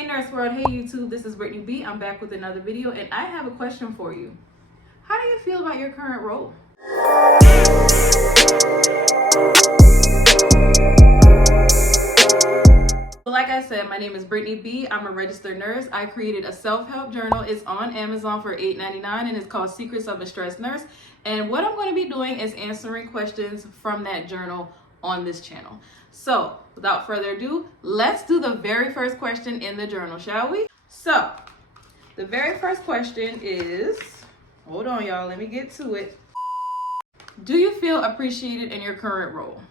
Hey Nurse World, hey YouTube, this is Brittani Bee. I'm back with another video and I have a question for you. How do you feel about your current role? So like I said, my name is Brittani Bee. I'm a registered nurse. I created a self-help journal. It's on Amazon for $8.99 and it's called Secrets of a Stressed Nurse. And what I'm going to be doing is answering questions from that journal on this channel. So without further ado, let's do the very first question in the journal, shall we? So the very first question is, hold on y'all, let me get to it. Do you feel appreciated in your current role?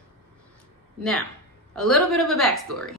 Now, a little bit of a backstory.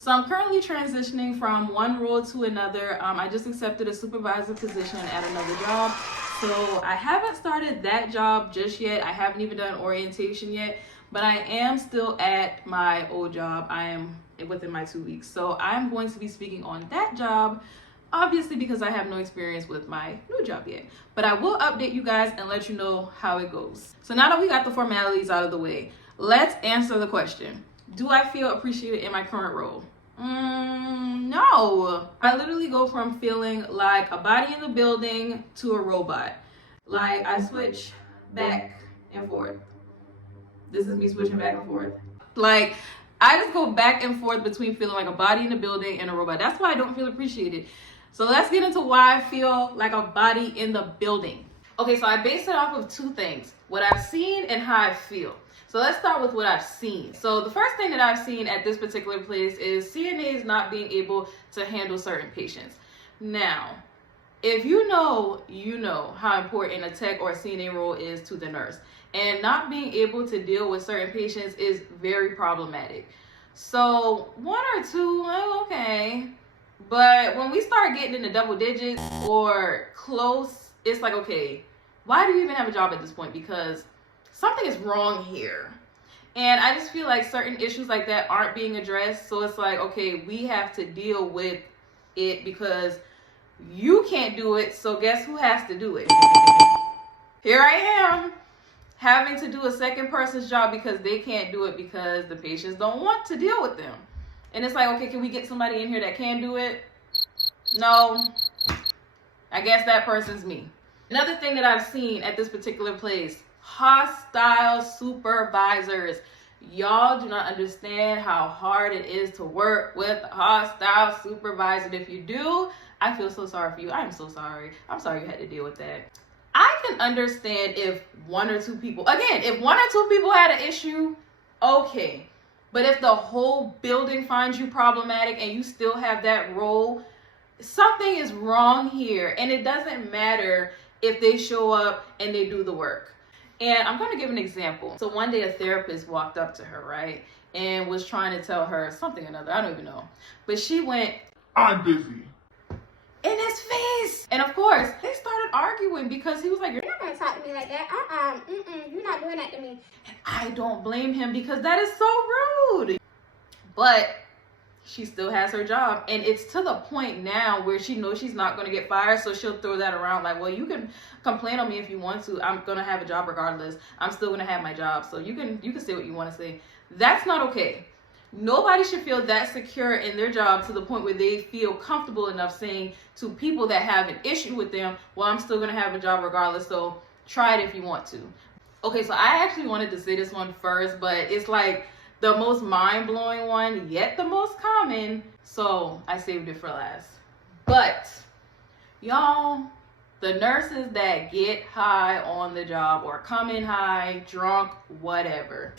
So I'm currently transitioning from one role to another. I just accepted a supervisor position at another job. So I haven't started that job just yet. I haven't even done orientation yet, but I am still at my old job. I am within my 2 weeks. So I'm going to be speaking on that job, obviously because I have no experience with my new job yet. But I will update you guys and let you know how it goes. So now that we got the formalities out of the way, let's answer the question. Do I feel appreciated in my current role? No. I literally go from feeling like a body in the building to a robot. Like I switch back and forth. This is me switching back and forth. Like I just go back and forth between feeling like a body in the building and a robot. That's why I don't feel appreciated. So let's get into why I feel like a body in the building. Okay, so I base it off of two things: what I've seen and how I feel. So let's start with what I've seen. So the first thing that I've seen at this particular place is CNAs not being able to handle certain patients. Now, if you know how important a tech or a CNA role is to the nurse. And not being able to deal with certain patients is very problematic. So one or two, well, okay. But when we start getting into double digits or close, it's like, okay, why do you even have a job at this point? Because something is wrong here. And I just feel like certain issues like that aren't being addressed. So it's like, okay, we have to deal with it because you can't do it. So guess who has to do it? Here I am, having to do a second person's job because they can't do it because the patients don't want to deal with them. And it's like, okay, can we get somebody in here that can do it? No. I guess that person's me. Another thing that I've seen at this particular place: hostile supervisors. Y'all do not understand how hard it is to work with a hostile supervisor. And if you do, I feel so sorry for you. I am so sorry. I'm sorry you had to deal with that. I can understand if one or two people, again, if one or two people had an issue, okay. But if the whole building finds you problematic and you still have that role, something is wrong here. And it doesn't matter if they show up and they do the work. And I'm going to give an example. So one day a therapist walked up to her, right? And was trying to tell her something or another. I don't even know. But she went, "I'm busy." In his face. And of course, they started arguing because he was like, "You're not going to talk to me like that. You're not doing that to me." And I don't blame him because that is so rude. But she still has her job. And it's to the point now where she knows she's not going to get fired. So she'll throw that around like, well, you can complain on me if you want to. I'm going to have a job regardless. I'm still going to have my job. So you can say what you want to say. That's not okay. Nobody should feel that secure in their job to the point where they feel comfortable enough saying to people that have an issue with them, well, I'm still going to have a job regardless, so try it if you want to. Okay, so I actually wanted to say this one first, but it's like the most mind-blowing one, yet the most common, so I saved it for last. But, y'all, the nurses that get high on the job or come in high, drunk, whatever,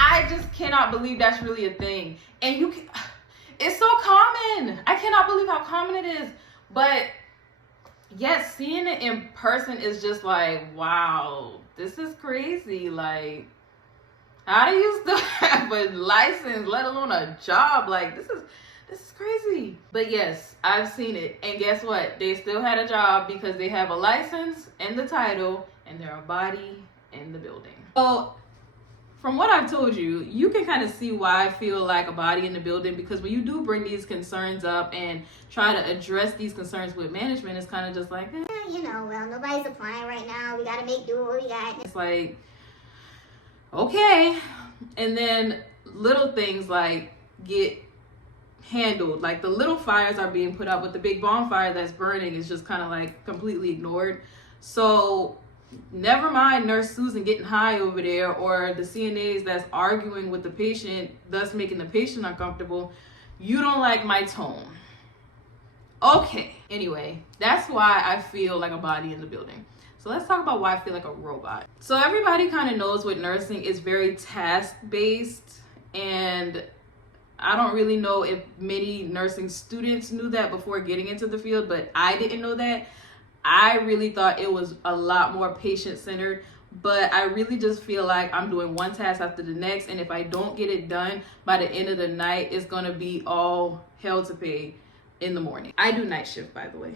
I just cannot believe that's really a thing. And it's so common. I cannot believe how common it is. But yes, seeing it in person is just like, wow, this is crazy. Like, how do you still have a license, let alone a job? Like, this is crazy. But yes, I've seen it. And guess what? They still had a job because they have a license and the title and they're a body in the building. So from what I've told you, you can kind of see why I feel like a body in the building, because when you do bring these concerns up and try to address these concerns with management, it's kind of just like, well, nobody's applying right now. We got to make do what we got. It's like, okay. And then little things like get handled. Like the little fires are being put out, but the big bonfire that's burning is just kind of like completely ignored. So never mind Nurse Susan getting high over there, or the CNAs that's arguing with the patient, thus making the patient uncomfortable. You don't like my tone. Okay, anyway, that's why I feel like a body in the building. So let's talk about why I feel like a robot. So everybody kind of knows with nursing is very task-based, and I don't really know if many nursing students knew that before getting into the field, but I didn't know that. I really thought it was a lot more patient-centered, but I really just feel like I'm doing one task after the next, and if I don't get it done by the end of the night, it's gonna be all hell to pay in the morning. I do night shift, by the way.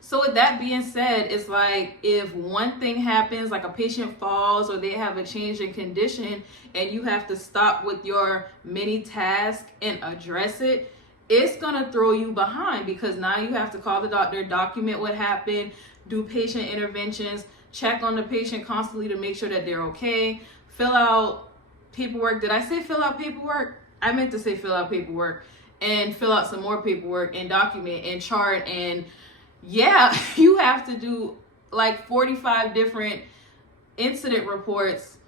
So with that being said, it's like if one thing happens, like a patient falls or they have a change in condition, and you have to stop with your mini task and address it, it's gonna throw you behind, because now you have to call the doctor, document what happened, do patient interventions, check on the patient constantly to make sure that they're okay, fill out paperwork. Did I say fill out paperwork? I meant to say fill out paperwork, and fill out some more paperwork and document and chart. And yeah, you have to do like 45 different incident reports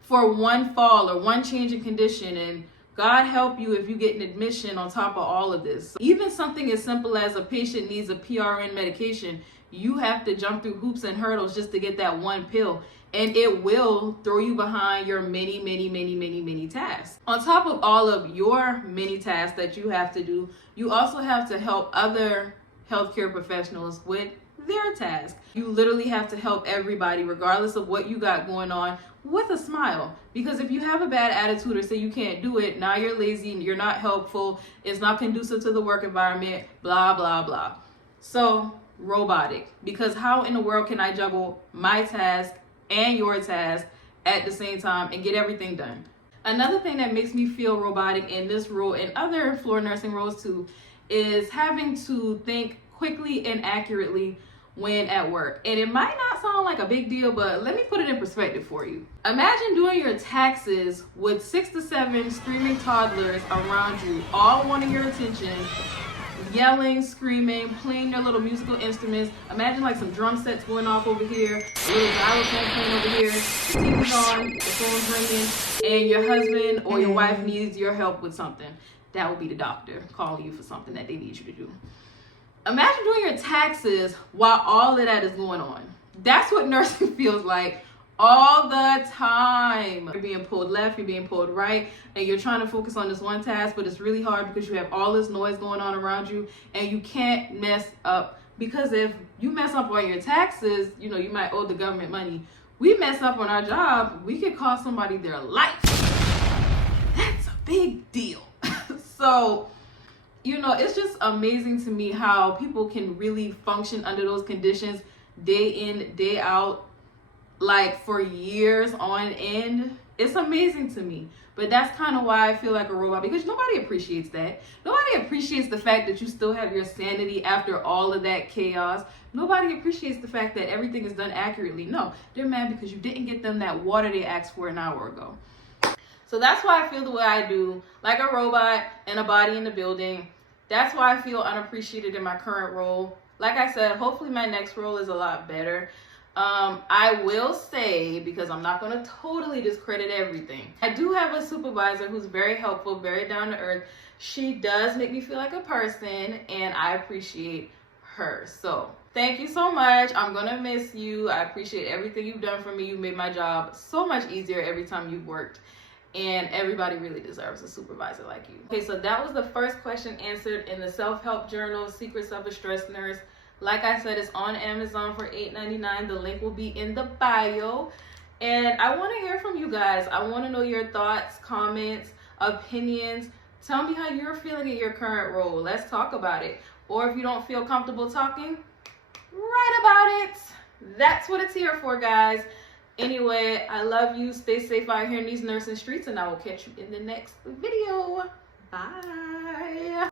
for one fall or one change in condition, and God help you if you get an admission on top of all of this. Even something as simple as a patient needs a PRN medication, you have to jump through hoops and hurdles just to get that one pill, and it will throw you behind your many tasks. On top of all of your many tasks that you have to do, you also have to help other healthcare professionals with their task. You literally have to help everybody, regardless of what you got going on, with a smile. Because if you have a bad attitude or say you can't do it, now you're lazy, you're not helpful, it's not conducive to the work environment, blah, blah, blah. So, robotic. Because how in the world can I juggle my task and your task at the same time and get everything done? Another thing that makes me feel robotic in this role and other floor nursing roles too is having to think quickly and accurately when at work. And it might not sound like a big deal, but let me put it in perspective for you. Imagine doing your taxes with 6 to 7 screaming toddlers around you, all wanting your attention, yelling, screaming, playing their little musical instruments. Imagine like some drum sets going off over here, a little xylophone playing over here, the TV's on, the phone's ringing, and your husband or your wife needs your help with something. That would be the doctor calling you for something that they need you to do. Imagine doing your taxes while all of that is going on. That's what nursing feels like all the time. You're being pulled left, you're being pulled right, and you're trying to focus on this one task, but it's really hard because you have all this noise going on around you, and you can't mess up. Because if you mess up on your taxes, you know, you might owe the government money. We mess up on our job, we could cost somebody their life. That's a big deal. So, you know, it's just amazing to me how people can really function under those conditions day in, day out, like for years on end. It's amazing to me. But that's kind of why I feel like a robot, because nobody appreciates that. Nobody appreciates the fact that you still have your sanity after all of that chaos. Nobody appreciates the fact that everything is done accurately. No, they're mad because you didn't get them that water they asked for an hour ago. So that's why I feel the way I do, like a robot and a body in the building. That's why I feel unappreciated in my current role. Like I said, hopefully my next role is a lot better. I will say, because I'm not going to totally discredit everything, I do have a supervisor who's very helpful, very down to earth. She does make me feel like a person, and I appreciate her. So thank you so much. I'm going to miss you. I appreciate everything you've done for me. You made my job so much easier every time you've worked. And everybody really deserves a supervisor like you. Okay, so that was the first question answered in the self-help journal, Secrets of a Stress Nurse. Like I said, it's on Amazon for $8.99. The link will be in the bio. And I want to hear from you guys. I want to know your thoughts, comments, opinions. Tell me how you're feeling in your current role. Let's talk about it. Or if you don't feel comfortable talking, write about it. That's what it's here for, guys. Anyway, I love you. Stay safe out here in these nursing streets, and I will catch you in the next video. Bye.